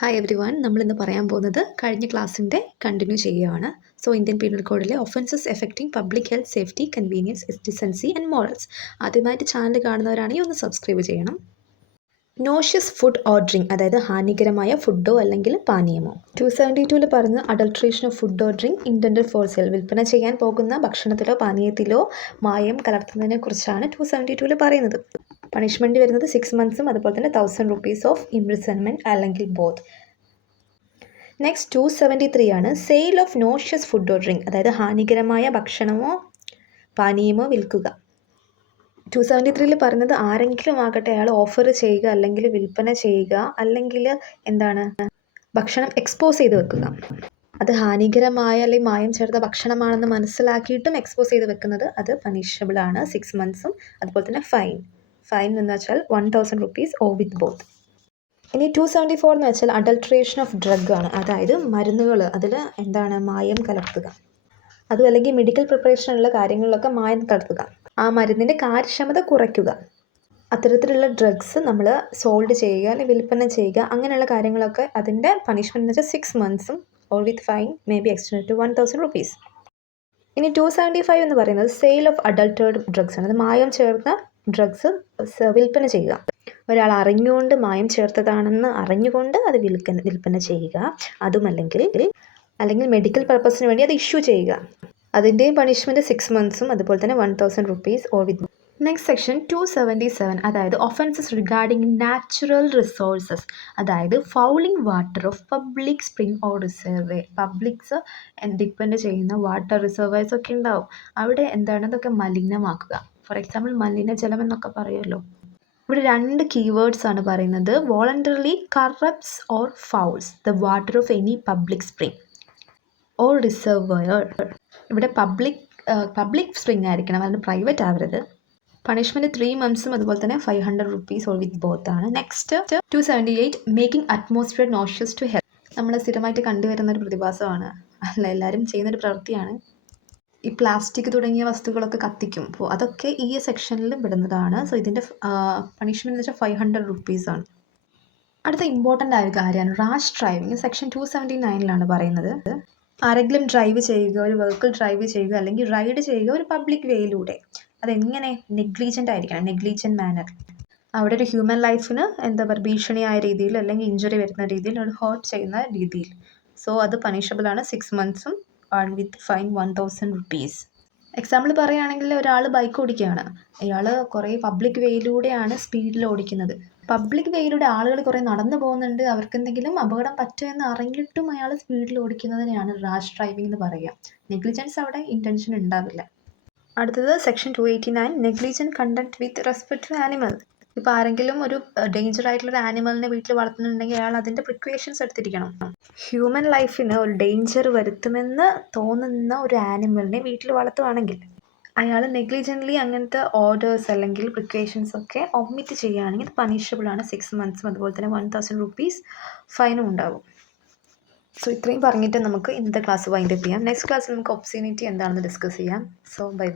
Hi every one, നമ്മളിന്ന് പറയാൻ പോകുന്നത് കഴിഞ്ഞ ക്ലാസ്സിൻ്റെ കണ്ടിന്യൂ ചെയ്യുകയാണ്. സോ ഇന്ത്യൻ പീനൽ കോഡിലെ offences affecting public health, safety, convenience, decency and morals. ആദ്യമായിട്ട് ചാനൽ കാണുന്നവരാണെങ്കിൽ ഒന്ന് സബ്സ്ക്രൈബ് ചെയ്യണം. നോഷ്യസ് ഫുഡ് ഓർ ഡ്രിങ്ക്, അതായത് ഹാനികരമായ ഫുഡോ അല്ലെങ്കിൽ പാനീയമോ. 272 പറഞ്ഞ adulteration of food or drink intended for sale, വിൽപ്പന ചെയ്യാൻ പോകുന്ന ഭക്ഷണത്തിലോ പാനീയത്തിലോ മായം കലർത്തുന്നതിനെ കുറിച്ചാണ് 272 പറയുന്നത്. പണിഷ്മെൻറ്റ് വരുന്നത് 6 months അതുപോലെ തന്നെ 1000 rupees ഓഫ് ഇംപ്രിസൺമെൻറ്റ് അല്ലെങ്കിൽ ബോത്ത്. നെക്സ്റ്റ് 273 ആണ് sale of നോഷ്യസ് food or drink, അതായത് ഹാനികരമായ ഭക്ഷണമോ പാനീയമോ വിൽക്കുക. 273 പറയുന്നത് ആരെങ്കിലും ആകട്ടെ അയാൾ ഓഫർ ചെയ്യുക അല്ലെങ്കിൽ വിൽപ്പന ചെയ്യുക അല്ലെങ്കിൽ എന്താണ് ഭക്ഷണം എക്സ്പോസ് ചെയ്ത് വെക്കുക. അത് ഹാനികരമായ അല്ലെങ്കിൽ മായം ചേർത്ത ഭക്ഷണമാണെന്ന് മനസ്സിലാക്കിയിട്ടും എക്സ്പോസ് ചെയ്ത് വെക്കുന്നത് അത് പണിഷബിൾ ആണ് 6 months. അതുപോലെ തന്നെ ഫൈൻ എന്ന് വെച്ചാൽ 1000 rupees ഓ വിത്ത് ബോത്ത്. ഇനി 274 എന്ന് വെച്ചാൽ അഡൾട്രേഷൻ ഓഫ് ഡ്രഗ് ആണ്, അതായത് മരുന്നുകൾ അതിൽ എന്താണ് മായം കലർത്തുക. അതും അല്ലെങ്കിൽ മെഡിക്കൽ പ്രിപ്പറേഷനുള്ള കാര്യങ്ങളിലൊക്കെ മായം കലർത്തുക, ആ മരുന്നിൻ്റെ കാര്യക്ഷമത കുറയ്ക്കുക. അത്തരത്തിലുള്ള ഡ്രഗ്സ് നമ്മൾ സോൾഡ് ചെയ്യുക അല്ലെങ്കിൽ വിൽപ്പന ചെയ്യുക, അങ്ങനെയുള്ള കാര്യങ്ങളൊക്കെ അതിൻ്റെ പണിഷ്മെൻറ്റ് എന്ന് വെച്ചാൽ 6 months or with fine may be extend to 1000 rupees. ഇനി 275 എന്ന് പറയുന്നത് സെയിൽ ഓഫ് അഡൾട്ടേർഡ് ഡ്രഗ്സ് ആണ്, അത് മായം ചേർത്ത ഡ്രഗ്സ് വിൽപ്പന ചെയ്യുക. ഒരാൾ അറിഞ്ഞുകൊണ്ട് മായം ചേർത്തതാണെന്ന് അറിഞ്ഞുകൊണ്ട് അത് വിൽപ്പന ചെയ്യുക, അല്ലെങ്കിൽ മെഡിക്കൽ പർപ്പസിന് വേണ്ടി അത് ഇഷ്യൂ ചെയ്യുക. അതിൻ്റെയും പണിഷ്മെൻറ്റ് 6 months അതുപോലെ തന്നെ 1000 rupees or with. Next section 277, അതായത് ഒഫൻസസ് റിഗാർഡിംഗ് നാച്ചുറൽ റിസോഴ്സസ്, അതായത് fouling water of public spring or reserve. Public's depend ചെയ്യുന്ന വാട്ടർ റിസർവേഴ്സ് ഒക്കെ ഉണ്ടാവും, അവിടെ എന്താണ് അതൊക്കെ മലിനമാക്കുക. ഫോർ എക്സാമ്പിൾ മലിനജലം എന്നൊക്കെ പറയുമല്ലോ. ഇവിടെ 2 keywords ആണ് പറയുന്നത്. Voluntarily corrupts or fouls the water of any public spring or reservoir. ഇവിടെ പബ്ലിക് സ്പ്രിംഗ് ആയിരിക്കണം, അതിന് പ്രൈവറ്റ് ആവരുത്. പണിഷ്മെൻറ്റ് 3 months അതുപോലെ തന്നെ 500 rupees ഓർ വിത്ത് ബോത്ത് ആണ്. Next 278 making atmosphere noxious to health. നമ്മൾ സ്ഥിരമായിട്ട് കണ്ടുവരുന്ന ഒരു പ്രതിഭാസമാണ്, അല്ല എല്ലാവരും ചെയ്യുന്നൊരു പ്രവൃത്തിയാണ്. ഈ പ്ലാസ്റ്റിക് തുടങ്ങിയ വസ്തുക്കളൊക്കെ കത്തിക്കും, അപ്പോൾ അതൊക്കെ ഈ സെക്ഷനിൽ വിടുന്നതാണ്. സോ ഇതിൻ്റെ പണിഷ്മെൻറ്റ് എന്ന് വെച്ചാൽ 500 rupees ആണ്. അടുത്ത ഇമ്പോർട്ടൻ്റ് ആയ കാര്യമാണ് റാഷ് ഡ്രൈവിങ്. സെക്ഷൻ 279 പറയുന്നത് ആരെങ്കിലും ഡ്രൈവ് ചെയ്യുക, ഒരു വെഹിക്കിൾ ഡ്രൈവ് ചെയ്യുക അല്ലെങ്കിൽ റൈഡ് ചെയ്യുക ഒരു പബ്ലിക് വേയിലൂടെ, അതെങ്ങനെ നെഗ്ലീജൻ്റ് ആയിരിക്കണം, നെഗ്ലീജൻ്റ് മാനർ. അവിടെ ഒരു ഹ്യൂമൻ ലൈഫിന് എന്താ പറയുക ഭീഷണിയായ രീതിയിൽ അല്ലെങ്കിൽ ഇഞ്ചുറി വരുന്ന രീതിയിൽ, ഒരു ഹേർട്ട് ചെയ്യുന്ന രീതിയിൽ. സോ അത് പണിഷബിൾ ആണ് 6 months വിത്ത് ഫൈൻ 1000 rupees. എക്സാമ്പിൾ പറയുകയാണെങ്കിൽ ഒരാൾ ബൈക്ക് ഓടിക്കുകയാണ്, അയാൾ കുറേ പബ്ലിക് വേയിലൂടെയാണ് സ്പീഡിൽ ഓടിക്കുന്നത്. പബ്ലിക് വേയിലൂടെ ആളുകൾ കുറേ നടന്നു പോകുന്നുണ്ട്, അവർക്ക് എന്തെങ്കിലും അപകടം പറ്റുമെന്ന് അറിഞ്ഞിട്ടും അയാൾ സ്പീഡിൽ ഓടിക്കുന്നതിനെയാണ് റാഷ് ഡ്രൈവിംഗ് എന്ന് പറയുക. നെഗ്ലിജൻസ് അവിടെ ഇൻറ്റൻഷൻ ഉണ്ടാവില്ല. അടുത്തത് section 289 negligent conduct with respect to animal. ഇപ്പോൾ ആരെങ്കിലും ഒരു ഡേഞ്ചർ ആയിട്ടുള്ളൊരു ആനിമലിനെ വീട്ടിൽ വളർത്തുന്നുണ്ടെങ്കിൽ അയാൾ അതിൻ്റെ പ്രിക്കോഷൻസ് എടുത്തിരിക്കണം. ഹ്യൂമൻ ലൈഫിന് ഒരു ഡേഞ്ചർ വരുത്തുമെന്ന് തോന്നുന്ന ഒരു ആനിമലിനെ വീട്ടിൽ വളർത്തുകയാണെങ്കിൽ അയാൾ നെഗ്ലിജൻ്റ്ലി അങ്ങനത്തെ ഓർഡേഴ്സ് അല്ലെങ്കിൽ പ്രിക്കോഷൻസ് ഒക്കെ ഒമിറ്റ് ചെയ്യുകയാണെങ്കിൽ ഇത് പണിഷബിൾ ആണ് 6 months അതുപോലെ തന്നെ 1000 rupees ഫൈനും ഉണ്ടാകും. സോ ഇത്രയും പറഞ്ഞിട്ട് നമുക്ക് ഇന്നത്തെ ക്ലാസ് വൈൻഡപ്പ് ചെയ്യാം. നെക്സ്റ്റ് ക്ലാസ്സിൽ നമുക്ക് ഒബ്സീനിറ്റി എന്താണെന്ന് ഡിസ്കസ് ചെയ്യാം. So by.